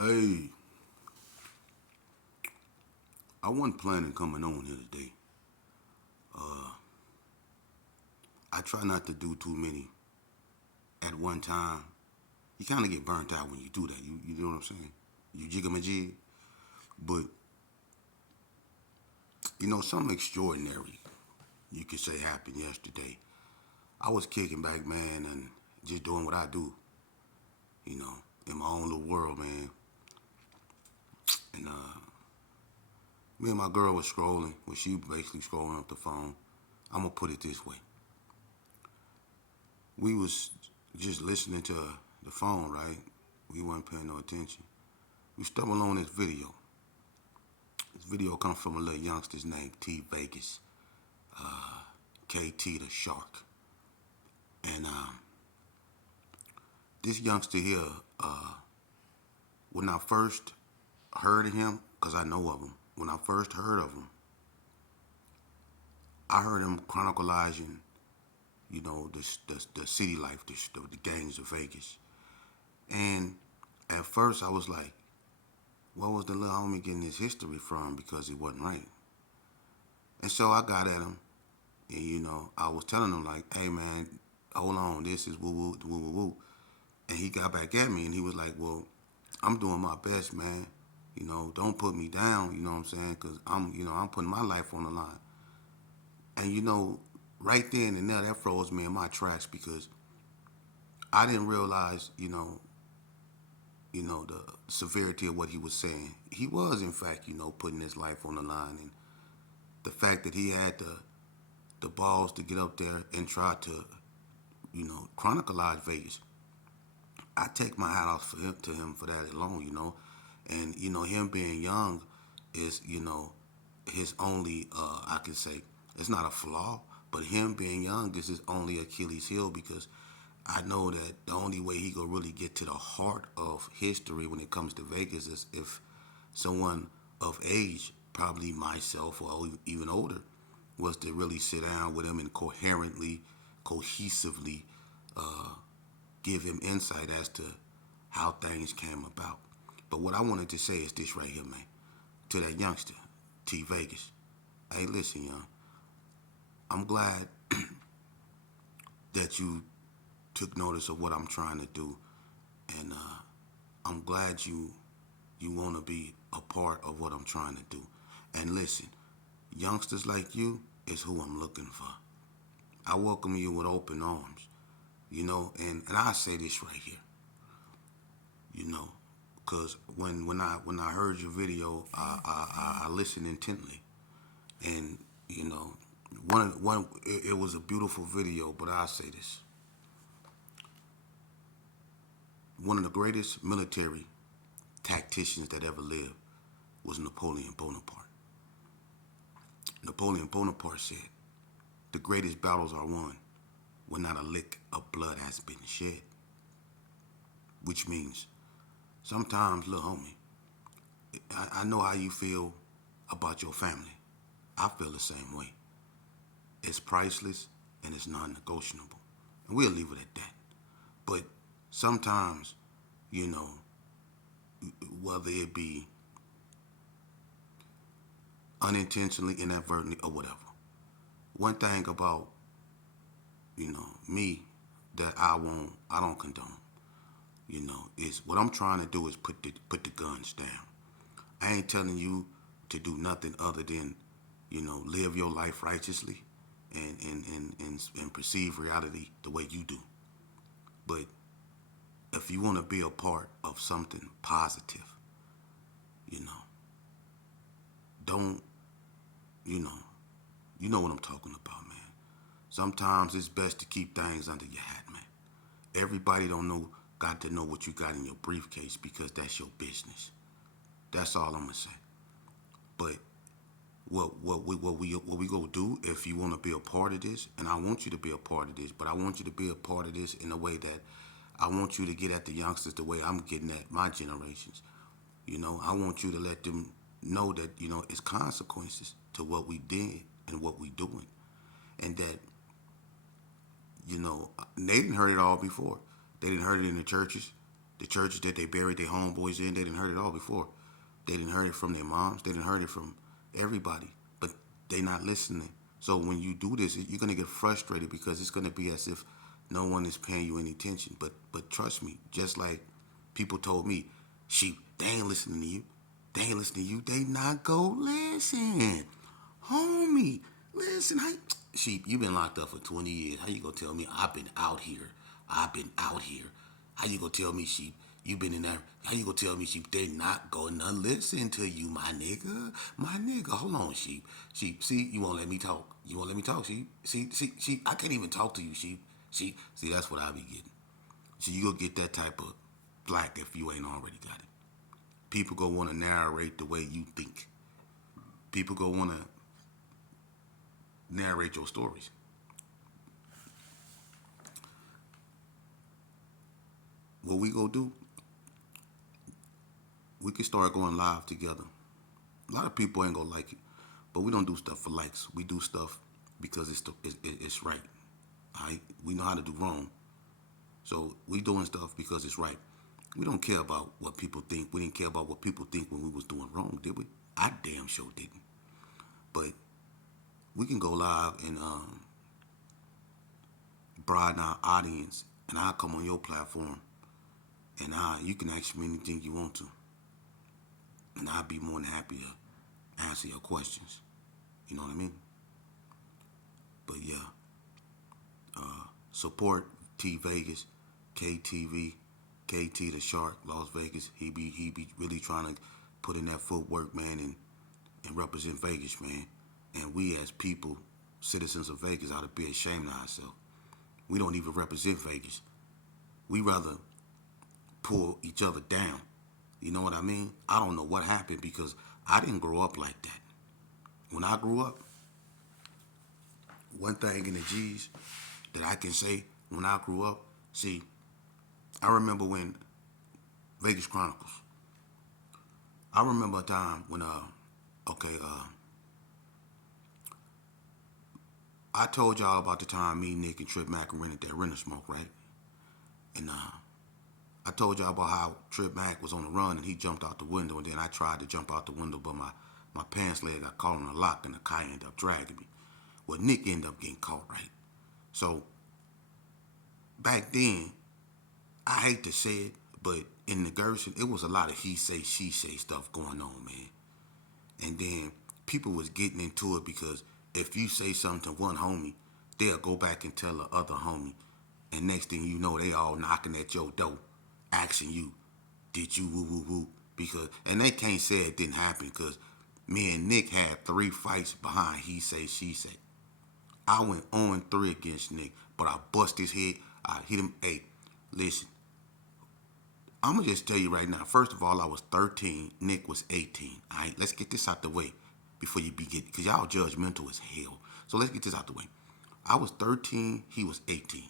Hey, I wasn't planning coming on here today. I try not to do too many at one time. You kind of get burnt out when you do that. You know what I'm saying? You jig 'em a jig. But, something extraordinary you could say happened yesterday. I was kicking back, man, and just doing what I do, you know, in my own little world, man. And me and my girl was scrolling. Well, she basically scrolling up the phone. I'm going to put it this way. We was just listening to the phone, right? We weren't paying no attention. We stumbled on this video. This video comes from a little youngster's named T Vegas, KT the Shark. And this youngster here, when I first heard of him, because I know of him, when I first heard of him, I heard him chronicalizing, the city life, the gangs of Vegas. And at first I was like, what was the little homie getting his history from? Because it wasn't right. And so I got at him, and I was telling him like, "Hey man, hold on, this is woo woo woo woo woo." And he got back at me, and he was like, "Well, I'm doing my best, man. Don't put me down. You know what I'm saying? Because I'm putting my life on the line." And right then and there, that froze me in my tracks because I didn't realize, the severity of what he was saying. He was, in fact, putting his life on the line, and the fact that he had the balls to get up there and try to, chronicleize Vegas. I take my hat off to him for that alone, and him being young is, his only, I can say, it's not a flaw, but him being young is his only Achilles heel because I know that the only way he could really get to the heart of history when it comes to Vegas is if someone of age, probably myself or even older, was to really sit down with him and coherently, cohesively give him insight as to how things came about. But what I wanted to say is this right here, man, to that youngster, T Vegas. Hey, listen, young, I'm glad that you took notice of what I'm trying to do, and I'm glad you want to be a part of what I'm trying to do. And listen, youngsters like you is who I'm looking for. I welcome you with open arms, and I say this right here, because when I heard your video, I listened intently, and it was a beautiful video. But I say this: one of the greatest military tacticians that ever lived was Napoleon Bonaparte. Napoleon Bonaparte said, "The greatest battles are won when not a lick of blood has been shed." Which means sometimes, little homie, I know how you feel about your family. I feel the same way. It's priceless and it's non-negotiable. And we'll leave it at that. But sometimes, you know, whether it be unintentionally, inadvertently, or whatever. One thing about, me that I don't condone, is what I'm trying to do is put the guns down. I ain't telling you to do nothing other than, live your life righteously and perceive reality the way you do. But if you want to be a part of something positive, you know, don't, you know, you know what I'm talking about, man. Sometimes it's best to keep things under your hat, man. Everybody don't know, got to know what you got in your briefcase because that's your business. That's all I'm gonna say. But what we gonna do if you want to be a part of this, and I want you to be a part of this, but I want you to be a part of this in a way that I want you to get at the youngsters the way I'm getting at my generations. I want you to let them know that it's consequences to what we did and what we doing, and that they didn't heard it all before. They didn't heard it in the churches. The churches that they buried their homeboys in, they didn't heard it all before. They didn't heard it from their moms. They didn't heard it from everybody. But they not listening. So when you do this, you're gonna get frustrated because it's gonna be as if no one is paying you any attention. But trust me, just like people told me, sheep, they ain't listening to you. They ain't listening to you. They not go listen, homie. Listen, sheep, you been locked up for 20 years. How you gonna tell me I've been out here? I've been out here. How you gonna tell me, sheep, you been in there? How you gonna tell me, sheep, they not gonna listen to you, my nigga? My nigga, hold on, sheep. Sheep, see, you won't let me talk. You won't let me talk, sheep. See, sheep, I can't even talk to you, sheep. Sheep, see, that's what I be getting. So you gonna get that type of black if you ain't already got it. People gonna wanna narrate the way you think. People gonna wanna narrate your stories. What we gonna do, we can start going live together. A lot of people ain't gonna like it, but we don't do stuff for likes. We do stuff because it's right. Alright, we know how to do wrong, so we doing stuff because it's right. We don't care about what people think. We didn't care about what people think when we was doing wrong, did we? I damn sure didn't. But we can go live and broaden our audience, and I'll come on your platform, and you can ask me anything you want to, and I'll be more than happy to answer your questions. You know what I mean? But yeah, support T Vegas, KTV, KT the Shark, Las Vegas. He be really trying to put in that footwork, man, and represent Vegas, man. And we as people, citizens of Vegas, ought to be ashamed of ourselves. We don't even represent Vegas. We rather pull each other down. You know what I mean? I don't know what happened because I didn't grow up like that. When I grew up, one thing in the G's that I can say when I grew up, see, I remember when Vegas Chronicles. I remember a time when okay, I told y'all about the time me, Nick, and Trip Mack rented that Rent a Smoke, right? And I told y'all about how Trip Mack was on the run and he jumped out the window, and then I tried to jump out the window, but my pants leg got caught on a lock and the car ended up dragging me. Well, Nick ended up getting caught, right? So back then, I hate to say it, but in the Gerson, it was a lot of he say, she say stuff going on, man. And then people was getting into it because if you say something to one homie, they'll go back and tell the other homie. And next thing you know, they all knocking at your door, asking you, did you woo woo woo? Because, and they can't say it didn't happen because me and Nick had 3 fights behind he say, she say. I went 0-3 against Nick, but I bust his head. I hit him. Hey, listen, I'm gonna just tell you right now. First of all, I was 13. Nick was 18. All right, let's get this out the way before you begin, because y'all judgmental as hell. So let's get this out the way. I was 13. He was 18.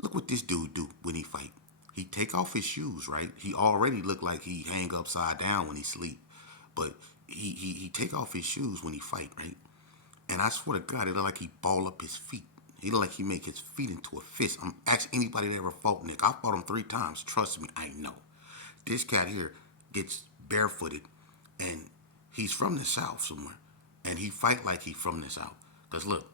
Look what this dude do when he fight. He take off his shoes, right? He already look like he hang upside down when he sleep, but he take off his shoes when he fight, right? And I swear to God, it look like he ball up his feet. He look like he make his feet into a fist. I'm ask anybody that ever fought Nick. I fought him 3 times. Trust me, I know. This cat here gets barefooted, and he's from the South somewhere, and he fight like he from the South. Cause look,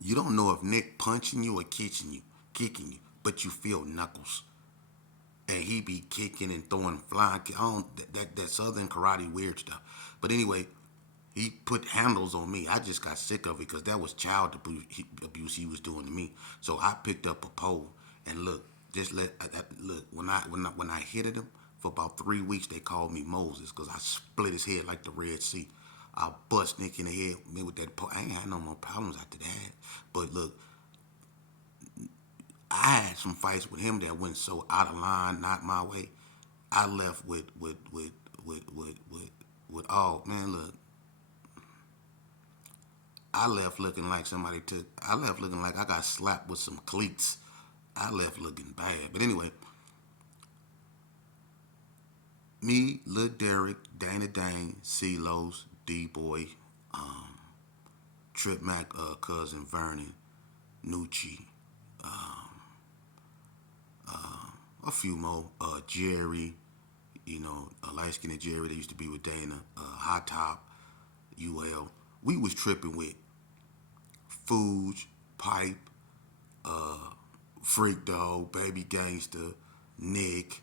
you don't know if Nick punching you or kicking you, but you feel knuckles, and he be kicking and throwing flying. I don't that Southern karate weird stuff. But anyway, he put handles on me. I just got sick of it because that was child abuse he was doing to me. So I picked up a pole and look, just look. When I hit him for about 3 weeks, they called me Moses because I split his head like the Red Sea. I bust Nick in the head with that pole. I ain't had no more problems after that. But look, I had some fights with him that went so out of line, not my way. I left with all man. Look, I left looking like somebody took. I left looking like I got slapped with some cleats. I left looking bad. But anyway, me, Lil Derek, Dana Dane, C-Los, D-Boy, Trip Mac, cousin Vernon, Nucci, a few more. Jerry, light skinned Jerry that used to be with Dana. Hot Top, UL. We was tripping with Fuge, Pipe, Freak Dog, Baby Gangster, Nick.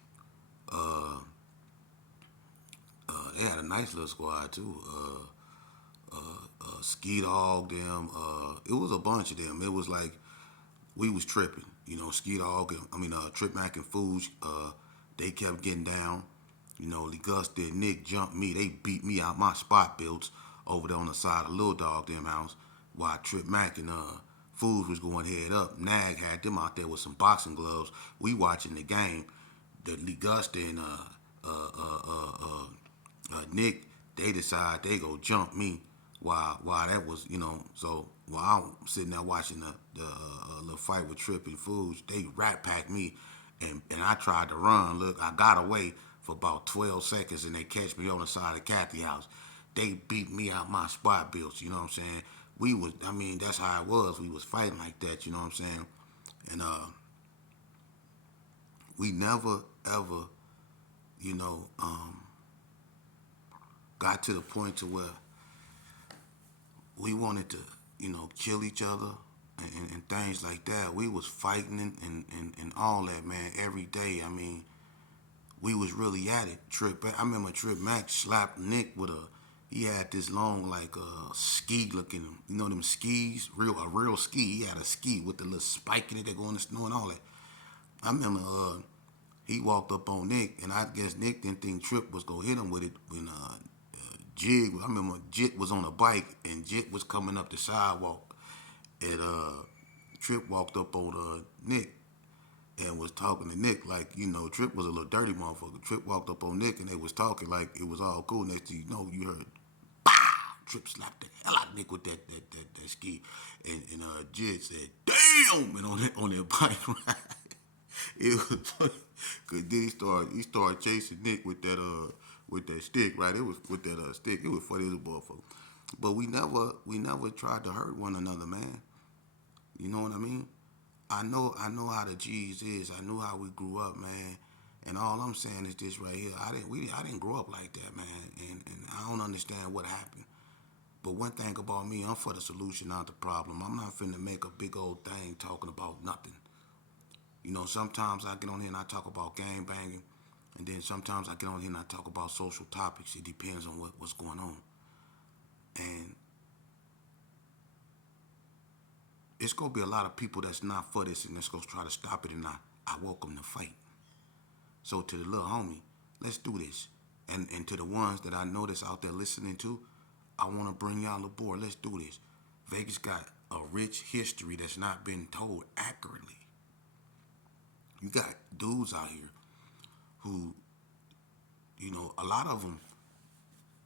They had a nice little squad too. Ski Dog, them. It was a bunch of them. It was like we was tripping. Ski Dog. Trip Mac and Fuge. They kept getting down. Ligusta and Nick jumped me. They beat me out my spot builds over there on the side of Lil Dog them house. While Trip Mac and Fuge was going head up. Nag had them out there with some boxing gloves. We watching the game. The Ligusta and Nick, they decide they go jump me while that was, so while I'm sitting there watching the little fight with Trip and Foods, they rat packed me and I tried to run. Look, I got away for about 12 seconds and they catch me on the side of Kathy house. They beat me out my spot builds, you know what I'm saying? That's how it was. We was fighting like that, you know what I'm saying? And we never ever, you know, got to the point to where we wanted to, kill each other and things like that. We was fighting and all that, man, every day. We was really at it. I remember Trip Mac slapped Nick with he had this long, like, ski looking, them skis, a real ski. He had a ski with the little spike in it that go in the snow and all that. I remember he walked up on Nick, and I guess Nick didn't think Trip was going to hit him with it when I remember Jit was on a bike, and Jit was coming up the sidewalk, and Trip walked up on Nick and was talking to Nick like, Trip was a little dirty motherfucker. Trip walked up on Nick, and they was talking like it was all cool. Next thing you know, you heard, pow! Trip slapped the hell out of Nick with that ski, and Jit said, "Damn!" And on that bike ride, it was funny. Cause then he started chasing Nick with that stick, right? It was with that stick. It was funny as a motherfucker. But we never tried to hurt one another, man. You know what I mean? I know how the G's is. I knew how we grew up, man. And all I'm saying is this right here. I didn't grow up like that, man. And I don't understand what happened. But one thing about me, I'm for the solution, not the problem. I'm not finna make a big old thing talking about nothing. Sometimes I get on here and I talk about gang banging, and then sometimes I get on here and I talk about social topics. It depends on what's going on. And it's going to be a lot of people that's not for this and that's going to try to stop it, and I welcome the fight. So to the little homie, let's do this. And to the ones that I know that's out there listening to, I want to bring y'all aboard. Let's do this. Vegas got a rich history that's not been told accurately. You got dudes out here who, a lot of them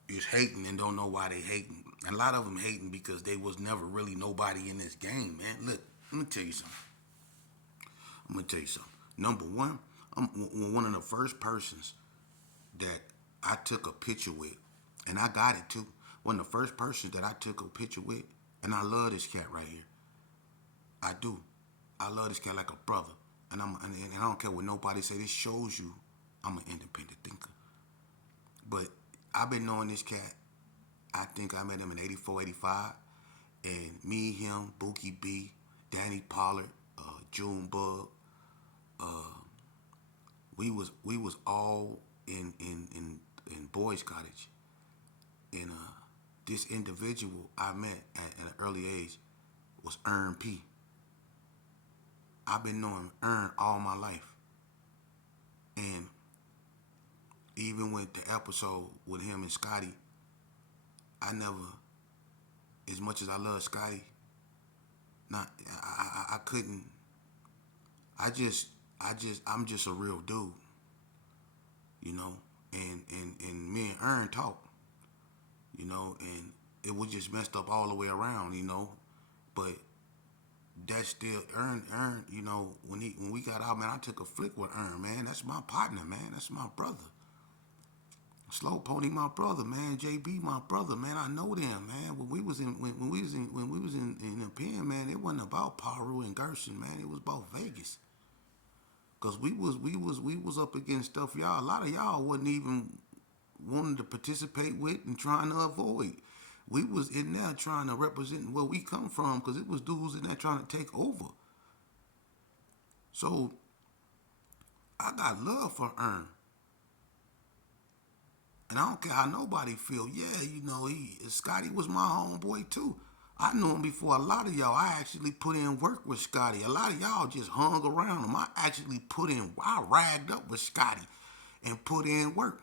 is hating and don't know why they hating. And a lot of them hating because they was never really nobody in this game, man. Look, let me tell you something. Number one, I'm one of the first persons that I took a picture with, and I got it too. One of the first persons that I took a picture with, and I love this cat right here. I do. I love this cat like a brother. And I don't care what nobody say. This shows you I'm an independent thinker. But I've been knowing this cat. I think I met him in 84, 85. And me, him, Bookie B, Danny Pollard, Junebug, we was all in Boys Cottage. And this individual I met at an early age was Ern P. I've been knowing Ern all my life. And even with the episode with him and Scotty, I never, as much as I love Scotty, I couldn't, I'm just a real dude, and me and Ern talk, and it was just messed up all the way around, but that's still Ern, when we got out, man, I took a flick with Ern, man. That's my partner, man. That's my brother. Slow Pony, my brother, man. JB, my brother, man. I know them, man. When we was in the pen, man, it wasn't about Paru and Gerson, man. It was about Vegas. Cause we was up against stuff y'all. A lot of y'all wasn't even wanting to participate with and trying to avoid. We was in there trying to represent where we come from, cause it was dudes in there trying to take over. So I got love for Ern, and I don't care how nobody feel. Yeah, Scotty was my homeboy too. I knew him before a lot of y'all. I actually put in work with Scotty. A lot of y'all just hung around him. I actually I ragged up with Scotty and put in work.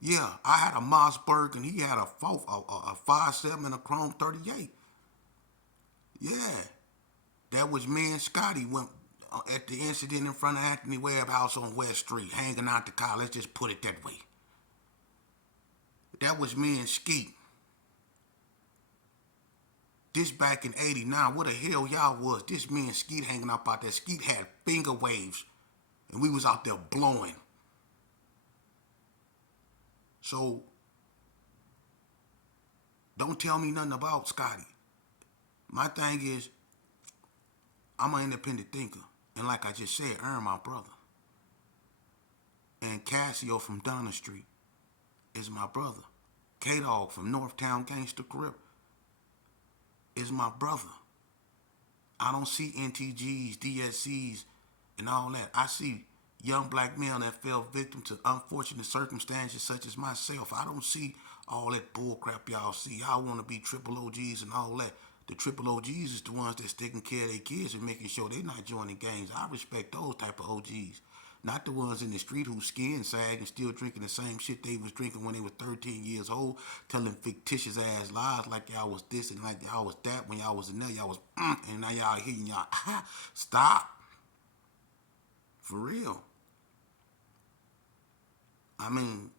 Yeah, I had a Mossberg and he had a 5.7 and a Chrome 38. Yeah, that was me and Scotty went at the incident in front of Anthony Webb House on West Street, hanging out the car. Let's just put it that way. That was me and Skeet. This back in '89. What the hell y'all was? This me and Skeet hanging out there. Skeet had finger waves, and we was out there blowing. So don't tell me nothing about Scotty. My thing is, I'm an independent thinker. And like I just said, Ern, my brother. And Cassio from Donna Street is my brother. K-Dog from Northtown Gangster Crip is my brother. I don't see NTGs, DSCs, and all that. I see young black men that fell victim to unfortunate circumstances such as myself. I don't see all that bullcrap y'all see. Y'all want to be triple OGs and all that. The triple OGs is the ones that's taking care of their kids and making sure they're not joining gangs. I respect those type of OGs. Not the ones in the street whose skin sag and still drinking the same shit they was drinking when they were 13 years old, telling fictitious ass lies like y'all was this and like y'all was that when y'all was in there, y'all was and now y'all hitting y'all. Stop. For real. I mean,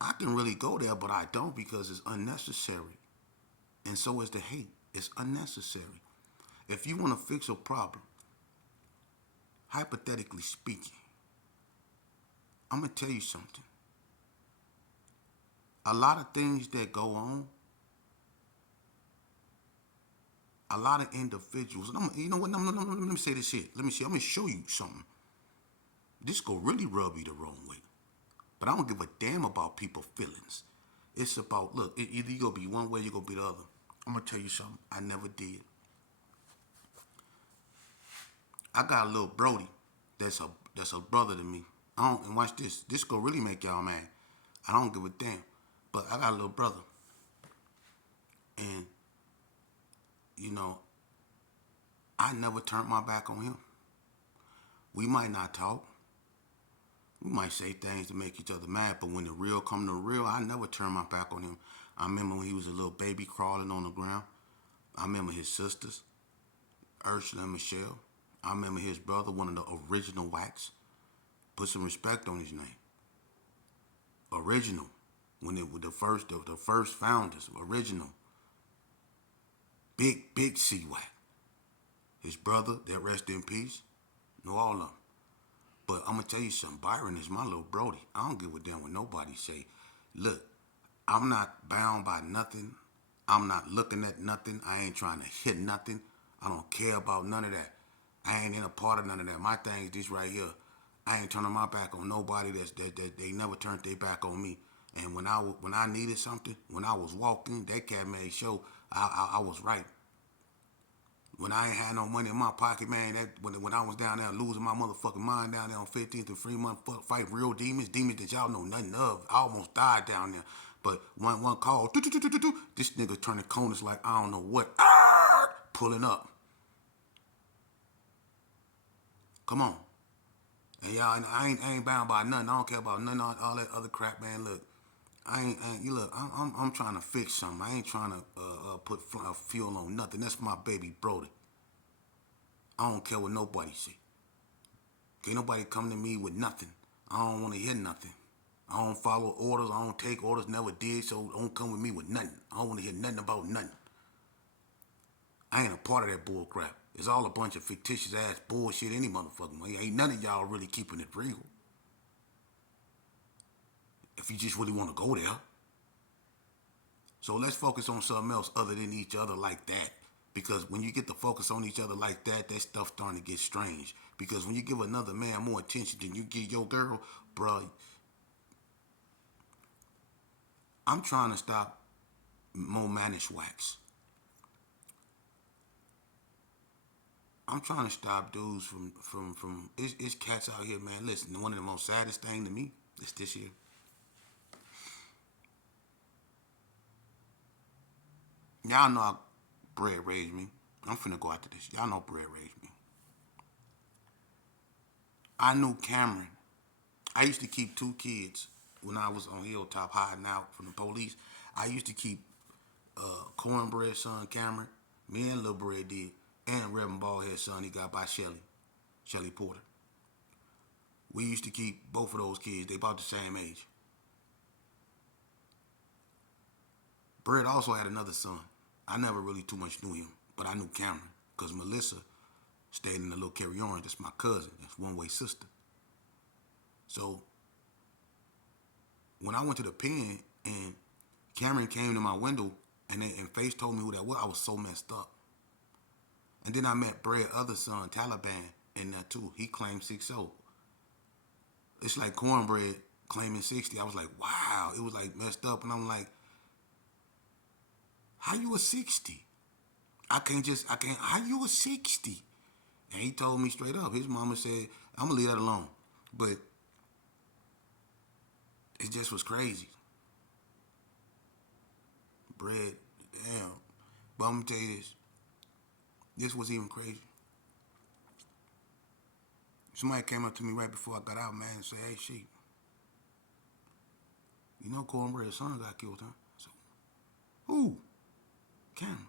I can really go there, but I don't because it's unnecessary. And so is the hate. It's unnecessary. If you want to fix a problem, hypothetically speaking, I'm going to tell you something. A lot of things that go on, a lot of individuals, and you know what? No, let me say this shit. Let me see. I'm going to show you something. This going to really rub you the wrong way. But I don't give a damn about people's feelings. It's about, look, either you going to be one way or you going to be the other. I'm going to tell you something I never did. I got a little Brody that's a brother to me. I don't, and watch this. This gonna really make y'all mad. I don't give a damn. But I got a little brother. And, you know, I never turned my back on him. We might not talk. We might say things to make each other mad, but when the real come to the real, I never turned my back on him. I remember when he was a little baby crawling on the ground. I remember his sisters, Ursula and Michelle. I remember his brother, one of the original Wax. Put some respect on his name. Original. When it was the first founders, original. Big C-Wack. His brother, that rest in peace, know all of them. But I'm going to tell you something. Byron is my little Brody. I don't give a damn what nobody say. Look, I'm not bound by nothing. I'm not looking at nothing. I ain't trying to hit nothing. I don't care about none of that. I ain't in a part of none of that. My thing is this right here. I ain't turning my back on nobody that they never turned their back on me. And when I needed something, when I was walking, that cat made sure I was right. When I ain't had no money in my pocket, man, when I was down there losing my motherfucking mind down there on 15th and Fremont, fight real demons that y'all know nothing of. I almost died down there. But one call, this nigga turning corners like I don't know what, pulling up. Come on. And y'all, I ain't bound by nothing. I don't care about nothing, all that other crap, man. Look, you look. I'm trying to fix something. I ain't trying to put fuel on nothing. That's my baby Brody. I don't care what nobody say. Can't nobody come to me with nothing. I don't want to hear nothing. I don't follow orders. I don't take orders. Never did. So don't come with me with nothing. I don't want to hear nothing about nothing. I ain't a part of that bull crap. It's all a bunch of fictitious ass bullshit any motherfucking way. Ain't none of y'all really keeping it real. If you just really want to go there. So let's focus on something else other than each other like that. Because when you get to focus on each other like that, that stuff starting to get strange. Because when you give another man more attention than you give your girl, bro, I'm trying to stop more mannish wax. I'm trying to stop dudes from it's cats out here, man. Listen, one of the most saddest thing to me is this year. Y'all know how bread raised me. I'm finna go after this. Y'all know bread raised me. I knew Cameron. I used to keep two kids when I was on Hilltop hiding out from the police. I used to keep Cornbread son Cameron, me and Lil Bread did, and Reverend Ballhead son he got by Shelly Porter. We used to keep both of those kids. They about the same age. Bread also had another son. I never really too much knew him, but I knew Cameron because Melissa stayed in the little Carry Orange. That's my cousin. That's one way sister. So when I went to the pen and Cameron came to my window and Face told me who that was, I was so messed up. And then I met Bread other son, Taliban, in there too. He claimed 6-0. It's like Cornbread claiming 60. I was like, wow. It was like messed up. And I'm like, how you a 60? How you a 60? And he told me straight up. His mama said, I'm going to leave that alone. But it just was crazy. Bread, damn. But I'm going to tell you this. This was even crazy. Somebody came up to me right before I got out, man, and said, hey, Sheik, you know Cornbread's son got killed, huh? So, who? Cameron.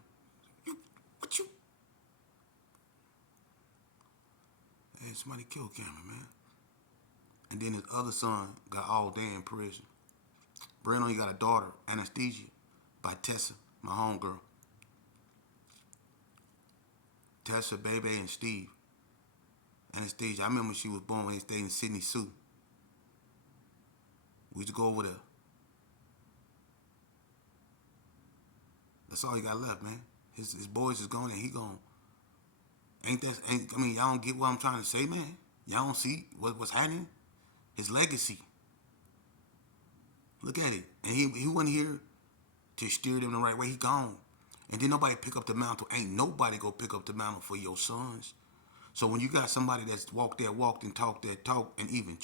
You, what you? Hey, somebody killed Cameron, man. And then his other son got all day in prison. Brandon, he got a daughter, Anesthesia, by Tessa, my homegirl. Tessa, Baby, and Steve. Anesthesia. I remember when she was born when they stayed in Sydney Sioux. We used to go over there. That's all he got left, man. His boys is gone and he gone. I mean, y'all don't get what I'm trying to say, man. Y'all don't see what's happening? His legacy. Look at it. And he wasn't here to steer them the right way. He gone. And then nobody pick up the mantle. Ain't nobody go pick up the mantle for your sons. So when you got somebody that's walked and talked that talk, and even